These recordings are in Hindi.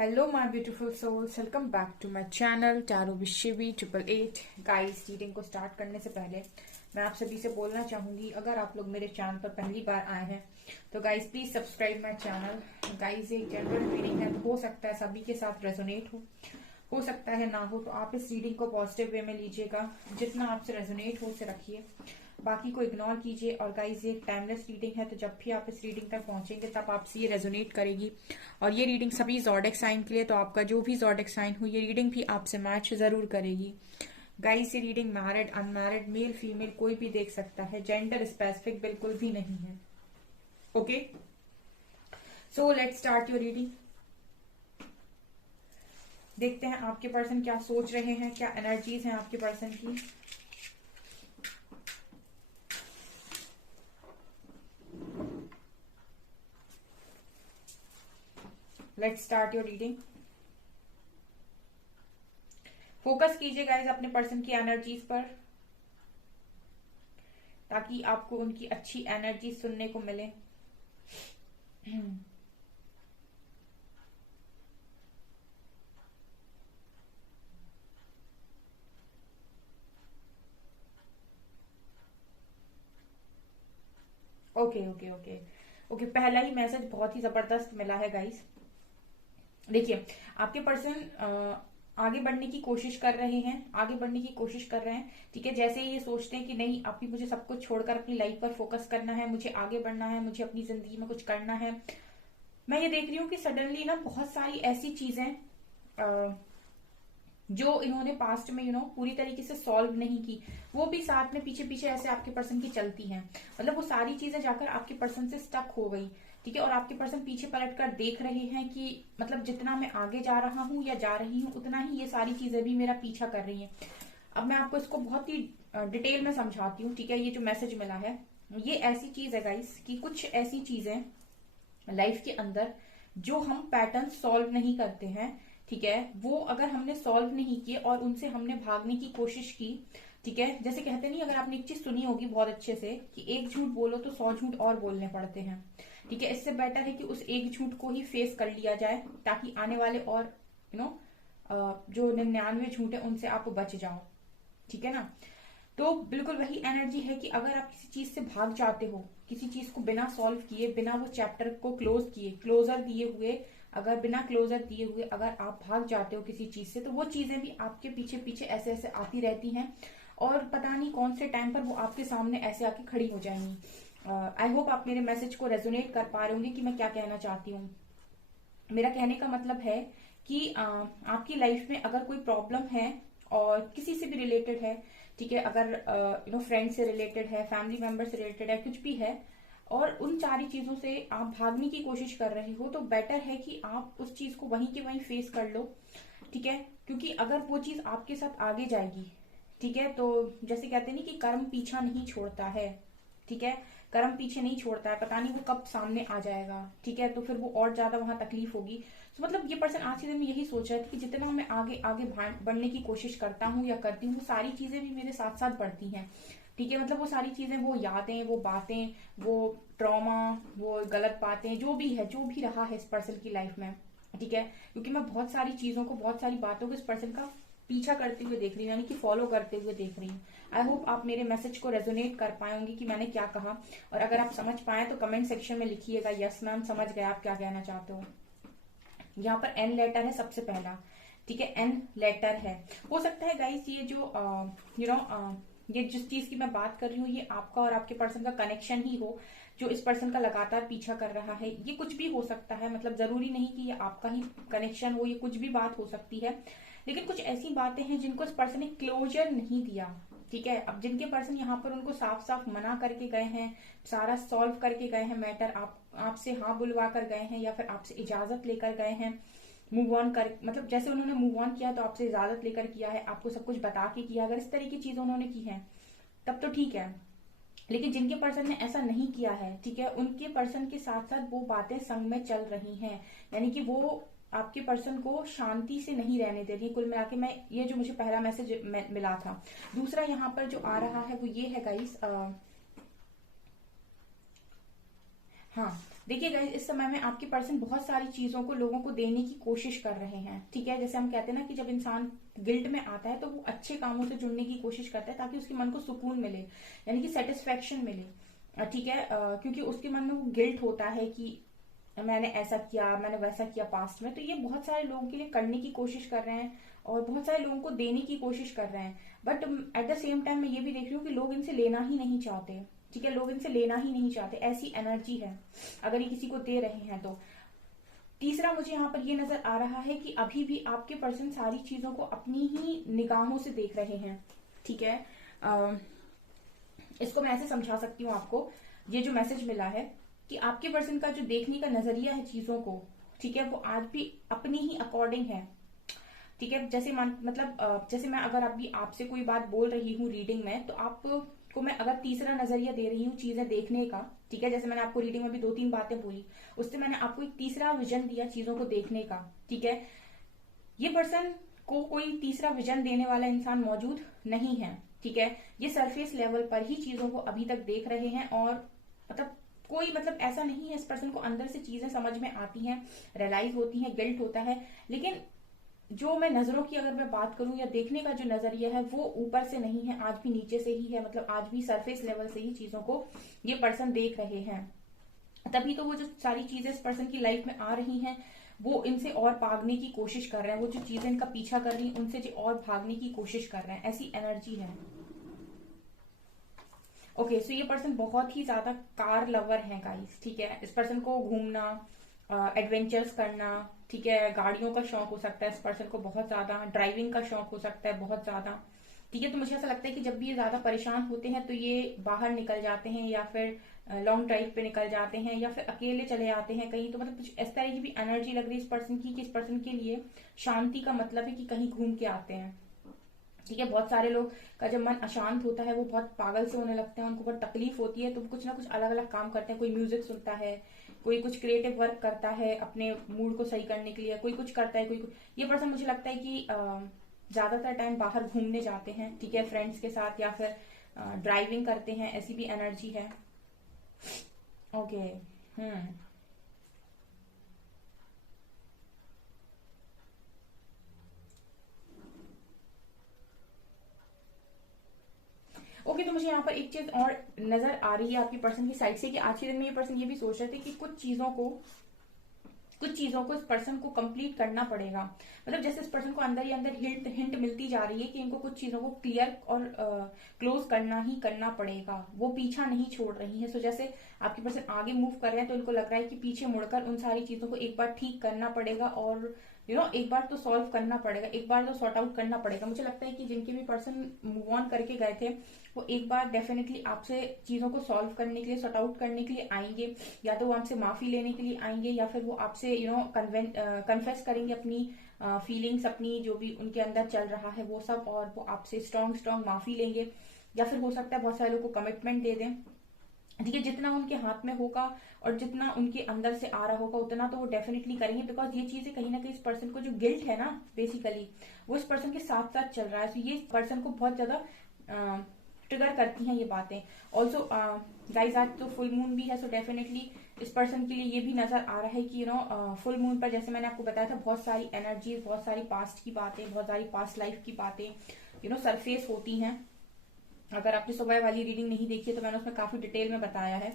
Hello my beautiful souls, welcome back to my channel Tarot Vishivi 888। Guys, reading को स्टार्ट करने से पहले मैं आप सभी से बोलना चाहूंगी, अगर आप लोग मेरे चैनल पर पहली बार आए हैं तो guys please subscribe my channel. Guys, एक जनरल रीडिंग है तो हो सकता है सभी के साथ रेजोनेट हो सकता है ना हो, तो आप इस रीडिंग को पॉजिटिव वे में लीजिएगा। जितना आपसे रेजोनेट हो उसे रखिए, बाकी को इग्नोर कीजिए। और गाइस, ये टाइमलेस रीडिंग है तो जब भी आप इस रीडिंग तक पहुंचेंगे तब आपसे ये रेजोनेट करेगी। और ये रीडिंग सभी ज़ोडिक साइन के लिए, तो आपका जो भी ज़ोडिक साइन हो ये रीडिंग भी आपसे मैच जरूर करेगी। गाइस, ये reading married unmarried male female कोई भी देख सकता है, जेंडर स्पेसिफिक बिल्कुल भी नहीं है। Okay, so let's start your reading. देखते हैं आपके पर्सन क्या सोच रहे हैं, क्या एनर्जीज हैं आपके पर्सन की। Let's start your reading. Focus कीजिए गाइस अपने पर्सन की एनर्जीज पर, ताकि आपको उनकी अच्छी एनर्जी सुनने को मिले। ओके ओके ओके ओके, पहला ही मैसेज बहुत ही जबरदस्त मिला है गाइस। देखिए, आपके पर्सन आगे बढ़ने की कोशिश कर रहे हैं, आगे बढ़ने की कोशिश कर रहे हैं। ठीक है, जैसे ही ये सोचते हैं कि नहीं अभी मुझे सब कुछ छोड़कर अपनी लाइफ पर फोकस करना है, मुझे आगे बढ़ना है, मुझे अपनी जिंदगी में कुछ करना है। मैं ये देख रही हूँ कि सडनली ना बहुत सारी ऐसी चीजें जो इन्होंने पास्ट में पूरी तरीके से सॉल्व नहीं की, वो भी साथ में पीछे पीछे ऐसे आपके पर्सन की चलती हैं। मतलब वो सारी चीजें जाकर आपके पर्सन से स्टक हो गई। ठीक है, और आपके पर्सन पीछे पलट कर देख रहे हैं कि मतलब जितना मैं आगे जा रहा हूँ या जा रही हूँ उतना ही ये सारी चीजें भी मेरा पीछा कर रही हैं। अब मैं आपको इसको बहुत ही डिटेल में समझाती हूँ। ठीक है, ये जो मैसेज मिला है ये ऐसी चीज है गाइस कि कुछ ऐसी चीजें लाइफ के अंदर जो हम पैटर्न सॉल्व नहीं करते हैं, ठीक है, वो अगर हमने सॉल्व नहीं किए और उनसे हमने भागने की कोशिश की। ठीक है, जैसे कहते नहीं, अगर आपने एक चीज सुनी होगी बहुत अच्छे से कि एक झूठ बोलो तो 100 झूठ और बोलने पड़ते हैं। ठीक है, इससे बेटर है कि उस एक झूठ को ही फेस कर लिया जाए, ताकि आने वाले और जो 99 झूठ है उनसे आप बच जाओ। ठीक है ना। तो बिल्कुल वही एनर्जी है कि अगर आप किसी चीज से भाग जाते हो, किसी चीज को बिना सॉल्व किए, बिना वो चैप्टर को क्लोज किए, क्लोजर दिए हुए, अगर बिना क्लोजर दिए हुए अगर आप भाग जाते हो किसी चीज से, तो वो चीजें भी आपके पीछे पीछे ऐसे ऐसे आती रहती हैं और पता नहीं कौन से टाइम पर वो आपके सामने ऐसे आके खड़ी हो जाएंगी। आई होप आप मेरे मैसेज को रेजोनेट कर पा रहे होंगे कि मैं क्या कहना चाहती हूँ। मेरा कहने का मतलब है कि आपकी लाइफ में अगर कोई प्रॉब्लम है और किसी से भी रिलेटेड है, ठीक है, अगर फ्रेंड से रिलेटेड है, फैमिली मेंबर से रिलेटेड है, कुछ भी है, और उन सारी चीजों से आप भागने की कोशिश कर रहे हो, तो बेटर है कि आप उस चीज को वहीं के वहीं फेस कर लो। ठीक है, क्योंकि अगर वो चीज आपके साथ आगे जाएगी, ठीक है, तो जैसे कहते नहीं कि कर्म पीछा नहीं छोड़ता है। ठीक है, कर्म पीछे नहीं छोड़ता है, पता नहीं वो कब सामने आ जाएगा। ठीक है, तो फिर वो और ज्यादा वहां तकलीफ होगी। तो मतलब ये पर्सन आज के दिन में यही सोच रहा था कि जितना मैं आगे आगे बढ़ने की कोशिश करता हूँ या करती हूँ, वो सारी चीजें भी मेरे साथ साथ बढ़ती हैं। ठीक है, मतलब वो सारी चीजें, वो यादें, वो बातें, वो ट्रॉमा, वो गलत बातें, जो भी है, जो भी रहा है इस पर्सन की लाइफ में। ठीक है, क्योंकि मैं बहुत सारी चीजों को, बहुत सारी बातों को इस पर्सन का पीछा करते हुए देख रही हूँ, यानी कि फॉलो करते हुए देख रही हूँ। आई होप आप मेरे मैसेज को रेजोनेट कर पाए होंगे कि मैंने क्या कहा, और अगर आप समझ पाए तो कमेंट सेक्शन में लिखिएगा यस मैम समझ गए, आप क्या कहना चाहते हो। यहाँ पर एन लेटर है सबसे पहला। ठीक है, एन लेटर है। हो सकता है गाइस ये जो ये जिस चीज की मैं बात कर रही हूँ ये आपका और आपके पर्सन का कनेक्शन ही हो, जो इस पर्सन का लगातार पीछा कर रहा है। ये कुछ भी हो सकता है, मतलब जरूरी नहीं कि ये आपका ही कनेक्शन हो, ये कुछ भी बात हो सकती है। लेकिन कुछ ऐसी बातें हैं जिनको इस पर्सन ने क्लोजर नहीं दिया। ठीक है, अब जिनके पर्सन यहाँ पर उनको साफ साफ मना करके गए हैं, सारा सॉल्व करके गए हैं मैटर, आपसे हाँ बुलवा कर गए हैं या फिर आपसे इजाजत लेकर गए हैं, मूव ऑन कर, मतलब जैसे उन्होंने मूव ऑन किया तो आपसे इजाजत लेकर किया है, आपको सब कुछ बता के किया। अगर इस तरह की चीजें उन्होंने की है तब तो ठीक है। लेकिन जिनके पर्सन ने ऐसा नहीं किया है, ठीक है, उनके पर्सन के साथ साथ वो बातें संग में चल रही हैं, यानी कि वो आपके पर्सन को शांति से नहीं रहने दे रही। कुल मिला के मैं, ये जो मुझे पहला मैसेज मिला था। दूसरा यहाँ पर जो आ रहा है वो ये है गाइस, हाँ, देखिए गाइस, इस समय में आपके पर्सन बहुत सारी चीजों को लोगों को देने की कोशिश कर रहे हैं, ठीक है। जैसे हम कहते हैं ना कि जब इंसान गिल्ट में आता है तो वो अच्छे कामों से जुड़ने की कोशिश करता है ताकि उसके मन को सुकून मिले, यानी कि सेटिस्फेक्शन मिले, ठीक है। क्योंकि उसके मन में वो गिल्ट होता है कि मैंने ऐसा किया, मैंने वैसा किया पास्ट में। तो ये बहुत सारे लोगों के लिए करने की कोशिश कर रहे हैं और बहुत सारे लोगों को देने की कोशिश कर रहे हैं। But at the same time मैं ये भी देख रही हूँ कि लोग इनसे लेना ही नहीं चाहते, ठीक है। लोग इनसे लेना ही नहीं चाहते, ऐसी एनर्जी है अगर ये किसी को दे रहे हैं तो। तीसरा मुझे यहाँ पर ये नजर आ रहा है कि अभी भी आपके पर्सन सारी चीजों को अपनी ही निगाहों से देख रहे हैं, ठीक है। इसको मैं ऐसे समझा सकती हूँ आपको, ये जो मैसेज मिला है कि आपके पर्सन का जो देखने का नजरिया है चीजों को, ठीक है, वो आज भी अपनी ही अकॉर्डिंग है, ठीक है। जैसे मतलब जैसे मैं अगर अभी आपसे कोई बात बोल रही हूँ रीडिंग में, तो आपको मैं अगर तीसरा नजरिया दे रही हूँ चीजें देखने का, ठीक है। जैसे मैंने आपको रीडिंग में भी 2-3 बातें बोली, उससे मैंने आपको एक तीसरा विजन दिया चीजों को देखने का, ठीक है। ये पर्सन को कोई तीसरा विजन देने वाला इंसान मौजूद नहीं है, ठीक है। ये सरफेस लेवल पर ही चीजों को अभी तक देख रहे हैं और मतलब कोई मतलब ऐसा नहीं है, इस पर्सन को अंदर से चीजें समझ में आती हैं, रियलाइज होती हैं, गिल्ट होता है, लेकिन जो मैं नजरों की अगर मैं बात करूं या देखने का जो नजरिया है वो ऊपर से नहीं है, आज भी नीचे से ही है। मतलब आज भी सरफेस लेवल से ही चीजों को ये पर्सन देख रहे हैं। तभी तो वो जो सारी चीजें इस पर्सन की लाइफ में आ रही हैं वो इनसे और भागने की कोशिश कर रहे हैं, वो जो चीजें इनका पीछा कर रही हैं उनसे जो और भागने की कोशिश कर रहे हैं, ऐसी एनर्जी है। ओके, सो ये पर्सन बहुत ही ज्यादा कार लवर है गाइस, ठीक है। इस पर्सन को घूमना, एडवेंचर्स करना, ठीक है, गाड़ियों का शौक हो सकता है इस पर्सन को बहुत ज्यादा, ड्राइविंग का शौक हो सकता है बहुत ज्यादा, ठीक है। तो मुझे ऐसा लगता है कि जब भी ये ज्यादा परेशान होते हैं तो ये बाहर निकल जाते हैं या फिर लॉन्ग ड्राइव पे निकल जाते हैं या फिर अकेले चले जाते हैं कहीं। तो मतलब कुछ इस तरह की भी एनर्जी लग रही है इस पर्सन की कि इस पर्सन के लिए शांति का मतलब है कि कहीं घूम के आते हैं, ठीक है। बहुत सारे लोग का जब मन अशांत होता है वो बहुत पागल से होने लगते हैं, उनको बहुत तकलीफ होती है, तो कुछ ना कुछ अलग अलग काम करते हैं। कोई म्यूजिक सुनता है, कोई कुछ क्रिएटिव वर्क करता है अपने मूड को सही करने के लिए, कोई कुछ करता है, ये पर्सन मुझे लगता है कि ज्यादातर टाइम बाहर घूमने जाते हैं, ठीक है, फ्रेंड्स के साथ, या फिर ड्राइविंग करते हैं, ऐसी भी एनर्जी है। ओके। ओके, तो मुझे यहाँ पर एक चीज और नजर आ रही है आपकी पर्सन की साइड से कि आज के दिन में ये पर्सन ये भी सोच रहे थे कि कुछ चीजों को इस पर्सन को कंप्लीट करना पड़ेगा। मतलब जैसे इस पर्सन को अंदर ही अंदर हिंट हिंट मिलती जा रही है कि इनको कुछ चीजों को क्लियर और क्लोज करना ही करना पड़ेगा, वो पीछा नहीं छोड़ रही है। सो जैसे आपके पर्सन आगे मूव कर रहे हैं तो इनको लग रहा है कि पीछे मुड़कर उन सारी चीजों को एक बार ठीक करना पड़ेगा और एक बार तो सॉल्व करना पड़ेगा, एक बार तो सॉर्ट आउट करना पड़ेगा। मुझे लगता है कि जिनके भी पर्सन मूव ऑन करके गए थे वो एक बार डेफिनेटली आपसे चीजों को सॉल्व करने के लिए, सॉर्ट आउट करने के लिए आएंगे, या तो वो आपसे माफी लेने के लिए आएंगे या फिर वो आपसे कन्फेस करेंगे अपनी फीलिंग्स, अपनी जो भी उनके अंदर चल रहा है वो सब, और वो आपसे स्ट्रॉन्ग स्ट्रॉन्ग माफी लेंगे। या फिर हो सकता है बहुत सारे लोग को कमिटमेंट दे दें, ठीक है। जितना उनके हाथ में होगा और जितना उनके अंदर से आ रहा होगा उतना तो वो डेफिनेटली करेंगे, बिकॉज ये चीजें कहीं ना कहीं इस पर्सन को जो गिल्ट है ना बेसिकली वो इस पर्सन के साथ साथ चल रहा है। तो ये पर्सन को बहुत ज्यादा ट्रिगर करती हैं ये बातें। ऑल्सो गाइज आज तो फुल मून भी है, सो डेफिनेटली इस पर्सन के लिए ये भी नजर आ रहा है कि फुल मून पर जैसे मैंने आपको बताया था बहुत सारी एनर्जीज, बहुत सारी पास्ट की बातें, बहुत सारी पास्ट लाइफ की बातें सरफेस होती हैं। अगर आपने सुबह वाली रीडिंग नहीं देखी है तो मैंने उसमें काफी डिटेल में बताया है,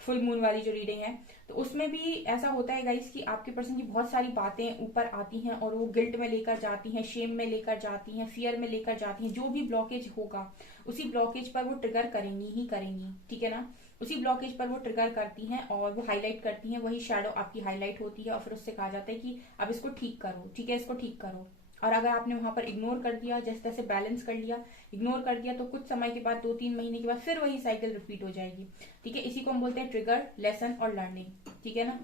फुल मून वाली जो रीडिंग है। तो उसमें भी ऐसा होता है गाइस कि आपके पर्सन की बहुत सारी बातें ऊपर आती हैं और वो गिल्ट में लेकर जाती हैं, शेम में लेकर जाती हैं, फियर में लेकर जाती हैं। जो भी ब्लॉकेज होगा उसी ब्लॉकेज पर वो ट्रिगर करेंगी ही करेंगी, ठीक है ना। उसी ब्लॉकेज पर वो ट्रिगर करती हैं और वो हाईलाइट करती हैं, वही शैडो आपकी हाईलाइट होती है और फिर उससे कहा जाता है कि अब इसको ठीक करो, ठीक है, इसको ठीक करो। और अगर आपने वहां पर इग्नोर कर दिया, जैसे तैसे बैलेंस कर लिया, इग्नोर कर दिया, तो कुछ समय के बाद 2-3 महीने के बाद फिर वही साइकिल रिपीट हो जाएगी, ठीक है। इसी को हम बोलते हैं ट्रिगर, लेसन और लर्निंग, ठीक है ना।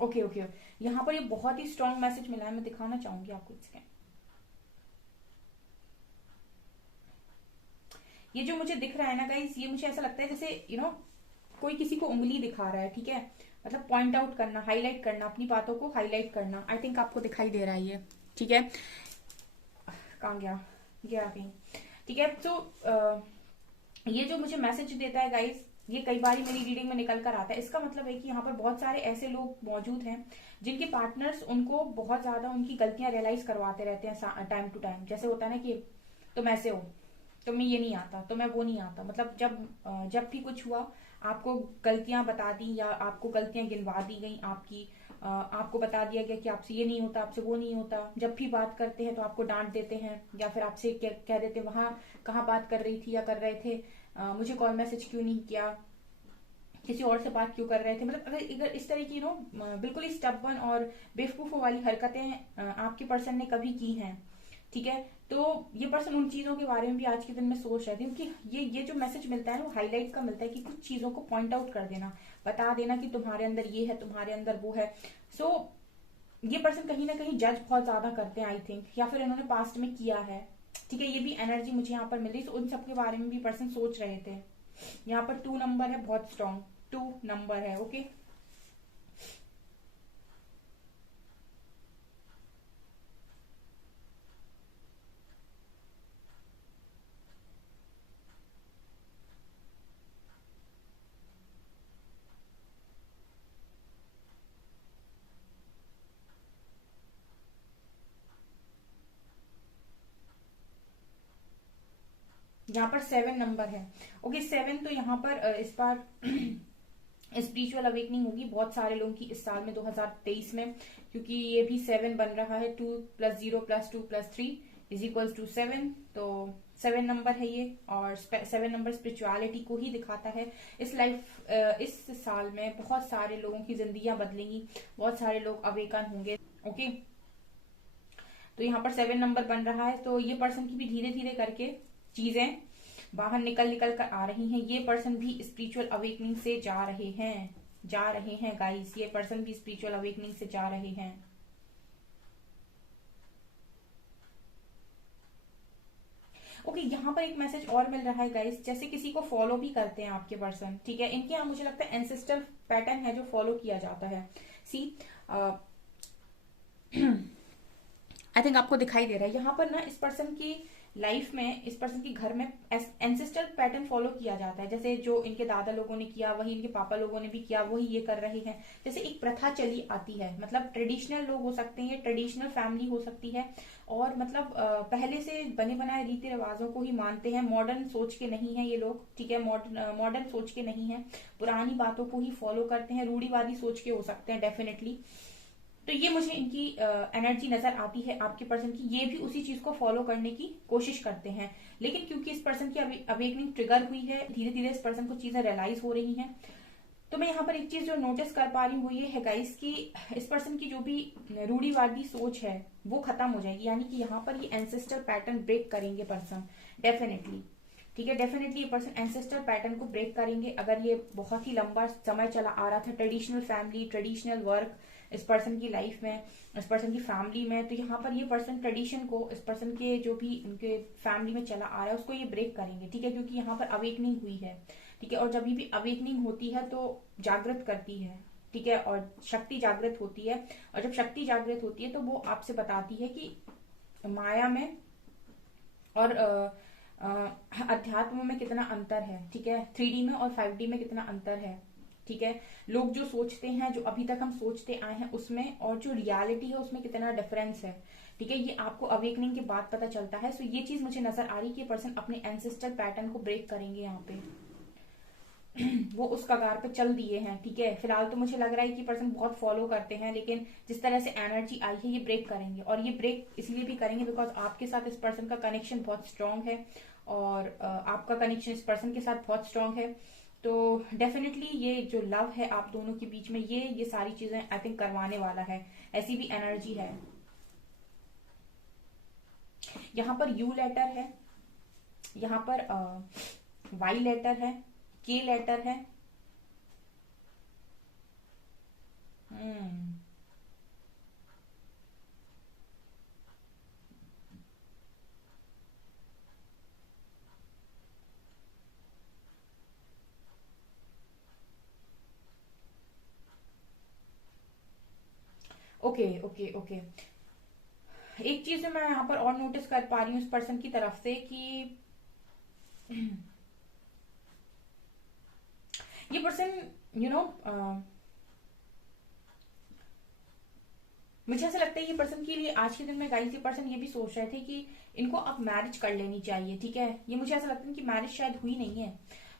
ओके ओके, यहाँ पर ये बहुत ही स्ट्रॉन्ग मैसेज मिला है, मैं दिखाना चाहूंगी आपको इसके। ये जो मुझे दिख रहा है ना गाइस, ये मुझे ऐसा लगता है जैसे कोई किसी को उंगली दिखा रहा है, ठीक है, मतलब पॉइंट आउट करना, हाईलाइट करना, अपनी बातों को हाईलाइट करना। आई थिंक आपको दिखाई दे रहा है ये, ठीक है। कहाँ गया, गया कहीं, ठीक है। तो ये जो मुझे मैसेज देता है गाइस, ये कई बार मेरी रीडिंग में निकल कर आता है। इसका मतलब है कि यहाँ पर बहुत सारे ऐसे लोग मौजूद हैं जिनके पार्टनर्स उनको बहुत ज्यादा उनकी गलतियां रियलाइज करवाते रहते हैं टाइम टू टाइम। जैसे होता है ना कि तुम ऐसे हो, तुम्हें ये नहीं आता, तुम्हें वो नहीं आता, मतलब जब भी कुछ हुआ आपको गलतियां बता दी या आपको गलतियां गिनवा दी गई आपकी, आपको बता दिया गया कि आपसे ये नहीं होता, आपसे वो नहीं होता। जब भी बात करते हैं तो आपको डांट देते हैं या फिर आपसे कह देते हैं वहां कहाँ बात कर रही थी या कर रहे थे, मुझे कॉल मैसेज क्यों नहीं किया, किसी और से बात क्यों कर रहे थे। मतलब अगर इस तरह की बिल्कुल ही स्टबर्न और बेवकूफों वाली हरकतें आपके पर्सन ने कभी की हैं, ठीक है, तो ये पर्सन उन चीजों के बारे में भी आज के दिन में सोच रहे थे। क्योंकि ये जो मैसेज मिलता है ना वो हाईलाइट का मिलता है कि कुछ चीजों को पॉइंट आउट कर देना, बता देना कि तुम्हारे अंदर ये है, तुम्हारे अंदर वो है। सो ये पर्सन कहीं ना कहीं जज बहुत ज्यादा करते हैं आई थिंक, या फिर इन्होंने पास्ट में किया है, ठीक है। ये भी एनर्जी मुझे यहाँ पर मिल रही है। उन सब के बारे में भी पर्सन सोच रहे थे। यहाँ पर 2 नंबर है, बहुत स्ट्रॉन्ग 2 नंबर है, ओके। यहाँ पर 7 नंबर है, ओके। 7 तो यहाँ पर इस बार स्पिरिचुअल अवेकनिंग होगी बहुत सारे लोगों की इस साल में 2023 में, क्योंकि ये भी 7 बन रहा है। 2 + 0 + 2 + 3 = 7, तो 7 नंबर है ये। और 7 नंबर स्पिरिचुअलिटी को ही दिखाता है। इस साल में बहुत सारे लोगों की जिंदगियां बदलेंगी, बहुत सारे लोग अवेकन होंगे, ओके। तो यहाँ पर 7 नंबर बन रहा है, तो ये पर्सन की भी धीरे धीरे करके चीजें बाहर निकल निकल कर आ रही हैं। ये पर्सन भी स्पिरिचुअल अवेकनिंग से जा रहे हैं गाइस। ये पर्सन भी स्पिरिचुअल अवेकनिंग से जा रहे हैं। ओके, यहाँ पर एक मैसेज और मिल रहा है गाइस, जैसे किसी को फॉलो भी करते हैं आपके पर्सन, ठीक है। इनके यहाँ मुझे लगता है एंसेस्टर पैटर्न है जो फॉलो किया जाता है। सी आई थिंक आपको दिखाई दे रहा है यहाँ पर ना, इस पर्सन की लाइफ में, इस पर्सन के घर में एंसेस्टर पैटर्न फॉलो किया जाता है। जैसे जो इनके दादा लोगों ने किया वही इनके पापा लोगों ने भी किया, वही ये कर रहे हैं। जैसे एक प्रथा चली आती है, मतलब ट्रेडिशनल लोग हो सकते हैं, ट्रेडिशनल फैमिली हो सकती है, और मतलब पहले से बने बनाए रीति रिवाजों को ही मानते हैं। मॉडर्न सोच के नहीं है ये लोग, ठीक है, मॉडर्न सोच के नहीं है, पुरानी बातों को ही फॉलो करते हैं। रूढ़िवादी सोच के हो सकते हैं डेफिनेटली। तो ये मुझे इनकी एनर्जी नजर आती है आपके पर्सन की। ये भी उसी चीज को फॉलो करने की कोशिश करते हैं, लेकिन क्योंकि इस पर्सन की अवेकनिंग ट्रिगर हुई है, धीरे धीरे इस पर्सन को चीजें रियलाइज हो रही हैं। तो मैं यहाँ पर एक चीज जो नोटिस कर पा रही हूँ वो ये है गाइस कि इस पर्सन की जो भी रूढ़िवादी सोच है वो खत्म हो जाएगी। यानी कि यहाँ पर ये एंसेस्टर पैटर्न ब्रेक करेंगे पर्सन डेफिनेटली, ठीक है। डेफिनेटली ये पर्सन एंसेस्टर पैटर्न को ब्रेक करेंगे। अगर ये बहुत ही लंबा समय चला आ रहा था, ट्रेडिशनल फैमिली, ट्रेडिशनल वर्क इस पर्सन की लाइफ में, इस पर्सन की फैमिली में, तो यहाँ पर ये पर्सन ट्रेडिशन को इस पर्सन के जो भी इनके फैमिली में चला आ रहा है उसको ये ब्रेक करेंगे, ठीक है। क्योंकि यहाँ पर अवेकनिंग हुई है, ठीक है। और जब भी अवेकनिंग होती है तो जागृत करती है, ठीक है, और शक्ति जागृत होती है। और जब शक्ति जागृत होती है तो वो आपसे बताती है कि माया में और अध्यात्म में कितना अंतर है, ठीक है। 3D में और 5D में कितना अंतर है, ठीक है। लोग जो सोचते हैं, जो अभी तक हम सोचते आए हैं उसमें, और जो रियलिटी है उसमें कितना डिफरेंस है, ठीक है। ये आपको अवेकनिंग के बाद पता चलता है। सो ये चीज मुझे नजर आ रही है कि पर्सन अपने एंसेस्टर पैटर्न को ब्रेक करेंगे यहाँ पे। वो उस कगार पे चल दिए हैं, ठीक है। फिलहाल तो मुझे लग रहा है कि पर्सन बहुत फॉलो करते हैं, लेकिन जिस तरह से एनर्जी आई है ये ब्रेक करेंगे। और ये ब्रेक इसलिए भी करेंगे बिकॉज आपके साथ इस पर्सन का कनेक्शन बहुत स्ट्रांग है, और आपका कनेक्शन इस पर्सन के साथ बहुत स्ट्रांग है। तो डेफिनेटली ये जो लव है आप दोनों के बीच में, ये सारी चीजें आई थिंक करवाने वाला है, ऐसी भी एनर्जी है। यहाँ पर यू लेटर है, यहाँ पर वाई लेटर है, के लेटर है। हम्म ओके ओके ओके। एक चीज मैं यहाँ पर और नोटिस कर पा रही हूँ इस पर्सन की तरफ से कि ये पर्सन यू नो मुझे ऐसा लगता है ये पर्सन के लिए आज के दिन में गाइस ये पर्सन ये भी सोच रहे थे कि इनको अब मैरिज कर लेनी चाहिए, ठीक है। ये मुझे ऐसा लगता है कि मैरिज शायद हुई नहीं है,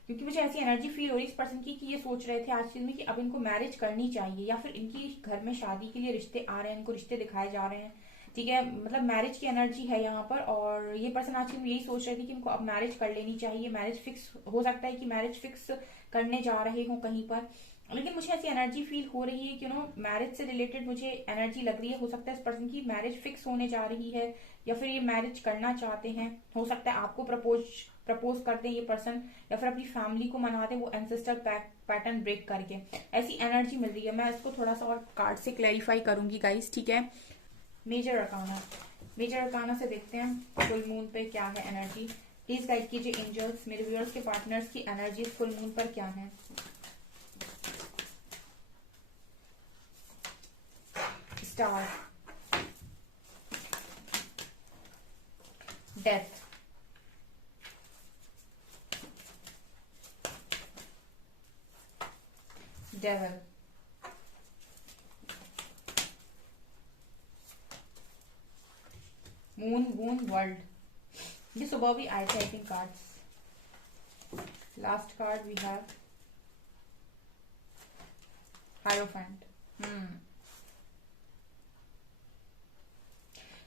क्योंकि मुझे ऐसी एनर्जी फील हो रही है इस पर्सन की कि ये सोच रहे थे आज के दिन में कि अब इनको मैरिज करनी चाहिए, या फिर इनकी घर में शादी के लिए रिश्ते आ रहे हैं, इनको रिश्ते दिखाए जा रहे हैं, ठीक है। मतलब मैरिज की एनर्जी है यहाँ पर, और ये पर्सन आज के दिन यही सोच रहे थे कि इनको अब मैरिज कर लेनी चाहिए, मैरिज फिक्स हो सकता है कि मैरिज फिक्स करने जा रहे हो कहीं पर। लेकिन मुझे ऐसी एनर्जी फील हो रही है कि मैरिज से रिलेटेड मुझे एनर्जी लग रही है। हो सकता है इस पर्सन की मैरिज फिक्स होने जा रही है, या फिर ये मैरिज करना चाहते हैं। हो सकता है आपको प्रपोज कर दें ये पर्सन, या फिर अपनी फैमिली को मना दें वो एंसेस्टर पैटर्न ब्रेक करके। ऐसी एनर्जी मिल रही है। मैं इसको थोड़ा सा और कार्ड से क्लैरिफाई करूंगी गाइस, ठीक है। मेजर अरकाना, मेजर अरकाना से देखते हैं फुल मून पे क्या है एनर्जी। प्लीज गाइड कीजिए एंजल्स, मेरे व्यूअर्स के पार्टनर्स की एनर्जी फुल मून पर क्या है। स्टार, डेथ, डेविल, मून, वून, वर्ल्ड। ये सुबह भी आए थे I think cards. Last card we have hierophant.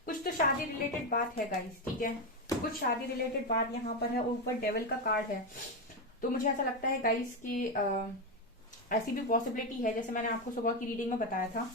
कुछ तो शादी रिलेटेड बात है गाइस, ठीक है। कुछ शादी रिलेटेड बात यहाँ पर है, और ऊपर डेविल का कार्ड है। तो मुझे ऐसा लगता है गाइस कि ऐसी भी पॉसिबिलिटी है, जैसे मैंने आपको सुबह की रीडिंग में बताया था,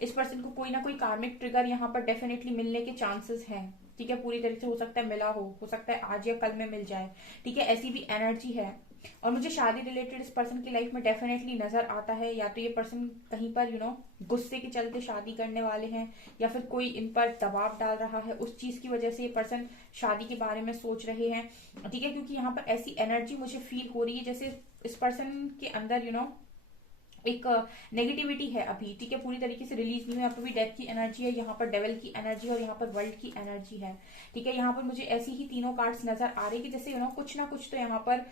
इस पर्सन को कोई ना कोई कार्मिक ट्रिगर यहाँ पर डेफिनेटली मिलने के चांसेस हैं, ठीक है। पूरी तरीके से हो सकता है मिला हो सकता है आज या कल में मिल जाए, ठीक है। ऐसी भी एनर्जी है। और मुझे शादी रिलेटेड इस पर्सन की लाइफ में डेफिनेटली नजर आता है, या तो ये पर्सन कहीं पर गुस्से के चलते शादी करने वाले हैं, या फिर कोई इन पर दबाव डाल रहा है, उस चीज की वजह से ये पर्सन शादी के बारे में सोच रहे हैं, ठीक है। क्योंकि यहाँ पर ऐसी एनर्जी मुझे फील हो रही है जैसे इस पर्सन के अंदर एक नेगेटिविटी है अभी, ठीक है। पूरी तरीके से रिलीज नहीं हुई। यहाँ पर भी डेथ की एनर्जी है, यहाँ पर डेविल की एनर्जी है, और यहाँ पर वर्ल्ड की एनर्जी है, ठीक है। यहाँ पर मुझे ऐसी ही तीनों कार्ड्स नजर आ रही है कि जैसे कुछ ना कुछ तो यहाँ पर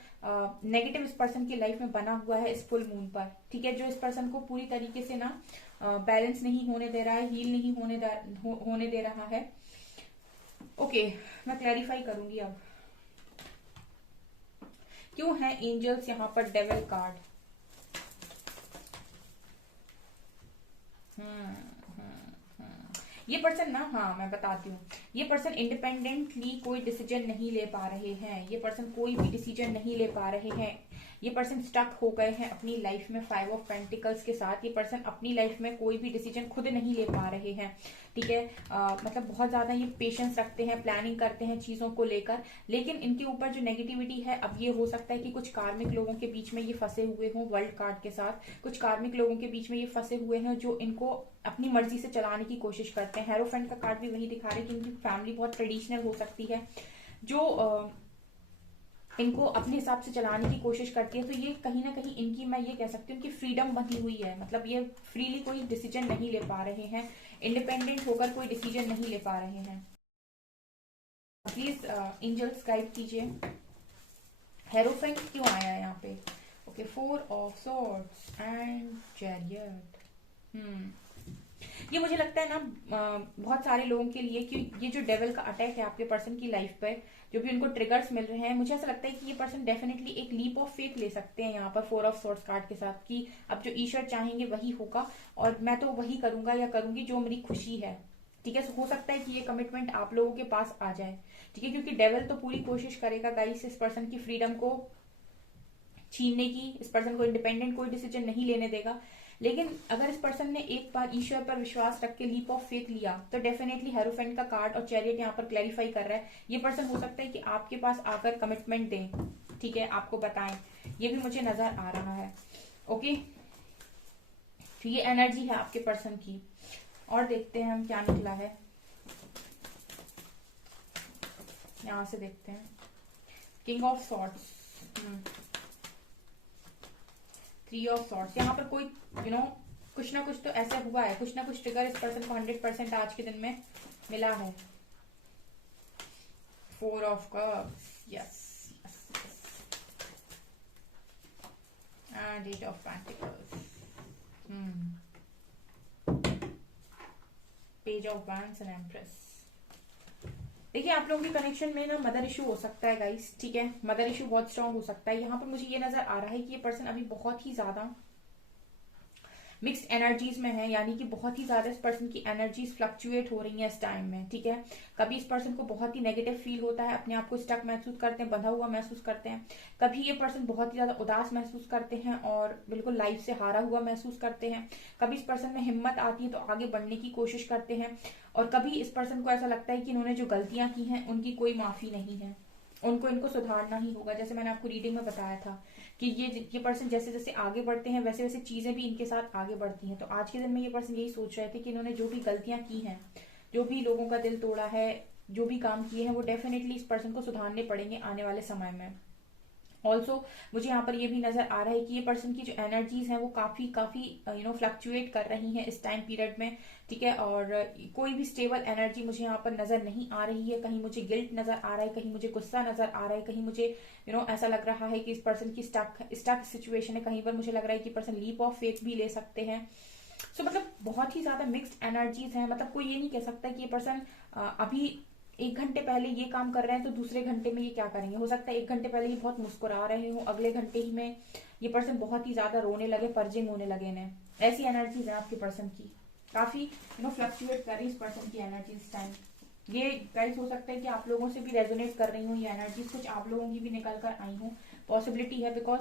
नेगेटिव इस पर्सन की लाइफ में बना हुआ है इस फुल मून पर, ठीक है। जो इस पर्सन को पूरी तरीके से ना बैलेंस नहीं होने दे रहा है, हील नहीं होने दे रहा है। ओके, मैं क्लैरिफाई करूंगी अब क्यों है एंजल्स यहाँ पर डेविल कार्ड। ये पर्सन ना, हाँ मैं बताती हूँ, ये पर्सन इंडिपेंडेंटली कोई डिसीजन नहीं ले पा रहे हैं। ये पर्सन कोई भी डिसीजन नहीं ले पा रहे हैं। ये पर्सन स्टक हो गए हैं अपनी लाइफ में 5 ऑफ पेंटिकल्स के साथ। ये पर्सन अपनी लाइफ में कोई भी डिसीजन खुद नहीं ले पा रहे हैं, ठीक है। मतलब बहुत ज्यादा ये पेशेंस रखते हैं, प्लानिंग करते हैं चीजों को लेकर, लेकिन इनके ऊपर जो नेगेटिविटी है, अब ये हो सकता है कि कुछ कार्मिक लोगों के बीच में ये फंसे हुए हों वर्ल्ड कार्ड के साथ। कुछ कार्मिक लोगों के बीच में ये फंसे हुए हैं जो इनको अपनी मर्जी से चलाने की कोशिश करते हैं। हेरोफेंट का कार्ड भी वही दिखा रहे हैं कि इनकी फैमिली बहुत ट्रेडिशनल हो सकती है, जो इनको अपने हिसाब से चलाने की कोशिश करती है। तो ये कहीं ना कहीं इनकी, मैं ये कह सकती हूँ कि फ्रीडम बंधी हुई है। मतलब ये फ्रीली कोई डिसीजन नहीं ले पा रहे हैं, इंडिपेंडेंट होकर कोई डिसीजन नहीं ले पा रहे हैं। प्लीज एंजल्स गाइड कीजिए हेरोफेंट क्यों आया है यहाँ पे। Okay, 4 of swords and chariot. ये मुझे लगता है ना बहुत सारे लोगों के लिए कि ये जो डेविल का अटैक है आपके पर्सन की लाइफ पे, जो भी उनको ट्रिगर्स मिल रहे हैं, मुझे ऐसा लगता है कि ये पर्सन डेफिनेटली एक लीप ऑफ फेथ ले सकते हैं यहाँ पर 4 ऑफ सॉर्ड्स कार्ड के साथ, कि अब जो ईश्वर चाहेंगे वही होगा, और मैं तो वही करूंगा या करूंगी जो मेरी खुशी है, ठीक है। हो सकता है कि ये कमिटमेंट आप लोगों के पास आ जाए, ठीक है। क्योंकि डेविल तो पूरी कोशिश करेगा गाइस इस पर्सन की फ्रीडम को छीनने की, इस पर्सन को इंडिपेंडेंट कोई डिसीजन नहीं लेने देगा। लेकिन अगर इस पर्सन ने एक बार ईश्वर पर विश्वास रख के लीप ऑफ फेथ लिया, तो डेफिनेटली हेरोफेंट का कार्ड और चैरियट यहाँ पर क्लैरिफाई कर रहा है, ये पर्सन हो सकता है कि आपके पास आकर कमिटमेंट दें, ठीक है, आपको बताएं। ये भी मुझे नजर आ रहा है। ओके, तो ये एनर्जी है आपके पर्सन की। और देखते हैं हम क्या निकला है, यहां से देखते हैं king of swords, 3 of swords. यहाँ पर कोई कुछ ना कुछ तो ऐसा हुआ है, कुछ ना कुछ ट्रिगर इस पर्सन को 100% आज के दिन में मिला है। 4 of cups, yes, and 8 of pentacles, page of wands and empress. देखिए आप लोगों के कनेक्शन में ना मदर इशू हो सकता है गाइस, ठीक है, मदर इशू बहुत स्ट्रांग हो सकता है। यहाँ पर मुझे ये नजर आ रहा है कि ये पर्सन अभी बहुत ही ज्यादा मिक्स्ड एनर्जीज में है, यानी कि बहुत ही ज्यादा इस पर्सन की एनर्जीज फ्लक्चुएट हो रही हैं इस टाइम में, ठीक है। कभी इस पर्सन को बहुत ही नेगेटिव फील होता है, अपने आप को स्टक महसूस करते हैं, बंधा हुआ महसूस करते हैं। कभी ये पर्सन बहुत ही ज्यादा उदास महसूस करते हैं और बिल्कुल लाइफ से हारा हुआ महसूस करते हैं। कभी इस पर्सन में हिम्मत आती है तो आगे बढ़ने की कोशिश करते हैं, और कभी इस पर्सन को ऐसा लगता है कि इन्होंने जो गलतियां की हैं उनकी कोई माफी नहीं है, उनको इनको सुधारना ही होगा। जैसे मैंने आपको रीडिंग में बताया था कि ये पर्सन जैसे जैसे आगे बढ़ते हैं वैसे वैसे चीजें भी इनके साथ आगे बढ़ती हैं। तो आज के दिन में ये पर्सन यही सोच रहे थे कि इन्होंने जो भी गलतियां की हैं, जो भी लोगों का दिल तोड़ा है, जो भी काम किए हैं, वो डेफिनेटली इस पर्सन को सुधारने पड़ेंगे आने वाले समय में। ऑल्सो मुझे यहाँ पर ये भी नजर आ रहा है कि ये पर्सन की जो एनर्जीज हैं वो काफी काफी फ्लक्चुएट कर रही हैं इस टाइम पीरियड में, ठीक है। और कोई भी स्टेबल एनर्जी मुझे यहाँ पर नजर नहीं आ रही है। कहीं मुझे गिल्ट नजर आ रहा है, कहीं मुझे गुस्सा नजर आ रहा है, कहीं मुझे ऐसा लग रहा है कि इस पर्सन की स्टक सिचुएशन है। कहीं पर मुझे लग रहा है कि पर्सन लीप ऑफ फेथ भी ले सकते हैं। सो मतलब बहुत ही ज्यादा मिक्स्ड एनर्जीज हैं। मतलब कोई ये नहीं कह सकता कि ये पर्सन अभी 1 घंटे पहले ये काम कर रहे हैं तो दूसरे घंटे में ये क्या करेंगे। हो सकता है 1 घंटे पहले ये बहुत मुस्कुरा रहे हो, अगले घंटे ही में ये पर्सन बहुत ही ज्यादा रोने लगे, पर्जिंग होने लगे ने। ऐसी एनर्जीज है आपके पर्सन की, काफी फ्लक्चुएट कर रही है इस पर्सन की एनर्जी इस टाइम। ये गाइस हो सकता है कि आप लोगों से भी रेजोनेट कर रही हूँ ये एनर्जीज, कुछ आप लोगों की भी निकल कर आई हूँ, पॉसिबिलिटी है। बिकॉज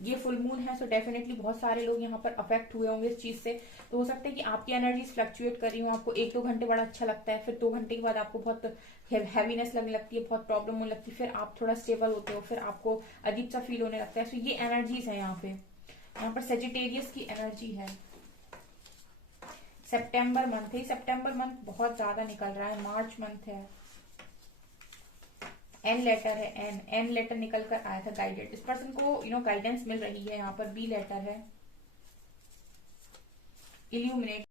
ये फुल मून है, सो डेफिनेटली बहुत सारे लोग यहाँ पर अफेक्ट हुए होंगे इस चीज से। तो हो सकता है कि आपकी एनर्जीज फ्लक्चुएट कर रही हो, आपको 1-2 घंटे बड़ा अच्छा लगता है, फिर 2 घंटे के बाद आपको बहुत हैवीनेस लगने लगती है, बहुत प्रॉब्लम होने लगती है, फिर आप थोड़ा स्टेबल होते हो, फिर आपको अजीब सा फील होने लगता है। सो ये एनर्जीज है यहाँ पर सेजिटेरियस की एनर्जी है। सितंबर मंथ है, सितंबर मंथ बहुत ज्यादा निकल रहा है, मार्च मंथ है, एन लेटर है, एन लेटर निकल कर आया था, गाइडेड। इस पर्सन को गाइडेंस मिल रही है। यहाँ पर बी लेटर है, इल्यूमिनेट,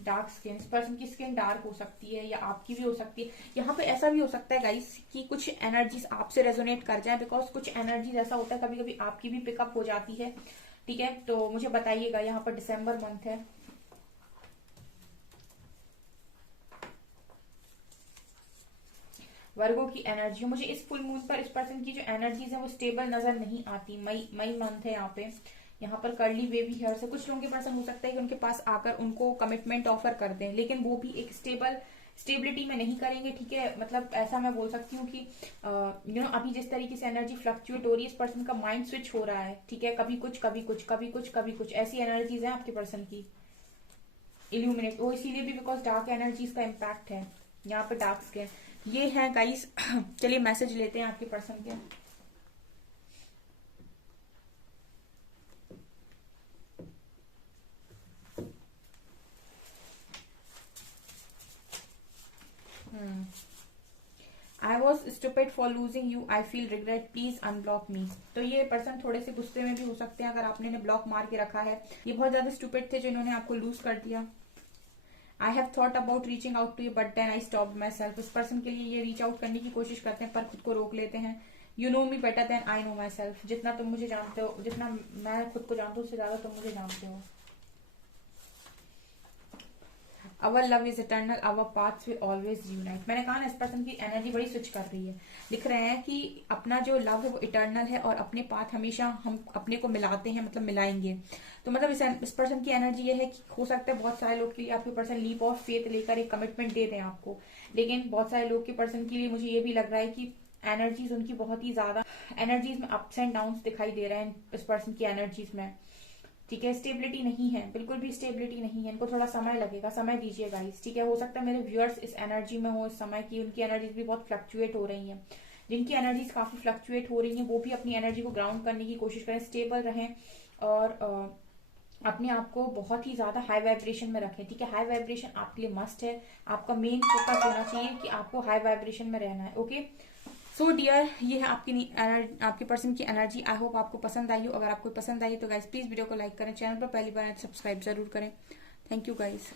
डार्क स्किन। इस पर्सन की स्किन डार्क हो सकती है या आपकी भी हो सकती है। यहाँ पे ऐसा भी हो सकता है गाइस कि कुछ एनर्जीज आपसे रेजोनेट कर जाए, बिकॉज कुछ एनर्जीज ऐसा होता है कभी कभी आपकी भी पिकअप हो जाती है, ठीक है। तो मुझे बताइएगा। यहाँ पर दिसंबर मंथ है, वर्गो की एनर्जी। मुझे इस फुल मून पर इस पर्सन की जो एनर्जीज है वो स्टेबल नजर नहीं आती। मई मंथ है यहाँ पर कर्ली बेबी हेयर से कुछ लोगों के पर्सन हो सकता है कि उनके पास आकर उनको कमिटमेंट ऑफर कर दें, लेकिन वो भी एक स्टेबिलिटी में नहीं करेंगे, ठीक है। मतलब ऐसा मैं बोल सकती हूँ कि अभी जिस तरीके से एनर्जी फ्लक्चुएट हो रही है, इस पर्सन का माइंड स्विच हो रहा है, ठीक है। कभी कुछ कभी कुछ कभी कुछ कभी कुछ, ऐसी एनर्जीज है आपके पर्सन की। इल्यूमिनेट वो इसीलिए भी बिकॉज डार्क एनर्जीज का इम्पैक्ट है यहाँ पे, डार्क स्किन ये है गाइस। चलिए मैसेज लेते हैं आपके पर्सन के। I was stupid for losing you, I feel regret, please unblock me. तो ये पर्सन थोड़े से गुस्से में भी हो सकते हैं अगर आपने इन्हें ब्लॉक मार के रखा है। ये बहुत ज्यादा स्टूपिड थे जो इन्होंने आपको लूज कर दिया। I have thought about reaching out to you but then I stopped myself. इस पर्सन के लिए ये रीच आउट करने की कोशिश करते हैं पर खुद को रोक लेते हैं। You know me better than I know myself. जितना तुम मुझे जानते हो, जितना मैं खुद को जानता हूँ उससे ज्यादा तुम मुझे जानते हो। Our love is eternal, our paths will always unite. मैंने कहा ना इस पर्सन की एनर्जी बड़ी स्विच कर रही है। लिख रहे हैं कि अपना जो लव है वो इटर्नल है और अपने पाथ हमेशा हम अपने को मिलाते हैं, मतलब मिलाएंगे। तो मतलब इस पर्सन की एनर्जी ये है कि हो सकता है बहुत सारे लोग के लिए आपके पर्सन लीप ऑफ फेथ लेकर एक कमिटमेंट दे दें आपको, लेकिन बहुत सारे लोग के पर्सन के लिए मुझे ये भी लग रहा है कि एनर्जीज उनकी बहुत ही ज्यादा एनर्जीज में अप्स एंड डाउन्स दिखाई दे रहे हैं इस पर्सन की एनर्जीज में, ठीक है। स्टेबिलिटी नहीं है, बिल्कुल भी स्टेबिलिटी नहीं है। इनको थोड़ा समय लगेगा, समय दीजिए गाइस, ठीक है। हो सकता है मेरे व्यूअर्स इस एनर्जी में हो इस समय की, उनकी एनर्जीज भी बहुत फ्लक्चुएट हो रही हैं। जिनकी एनर्जीज काफी फ्लक्चुएट हो रही हैं वो भी अपनी एनर्जी को ग्राउंड करने की कोशिश करें, स्टेबल रहें और अपने आप को बहुत ही ज्यादा हाई वाइब्रेशन में रखें, ठीक है। हाई वाइब्रेशन आपके लिए मस्ट है, आपका मेन फोकस होना चाहिए कि आपको हाई वाइब्रेशन में रहना है, ओके। सो डियर, ये है आपके पर्सन की एनर्जी। आई होप आपको पसंद आई हो। अगर आपको पसंद आई तो गाइस प्लीज वीडियो को लाइक करें, चैनल पर पहली बार सब्सक्राइब जरूर करें। Thank you guys.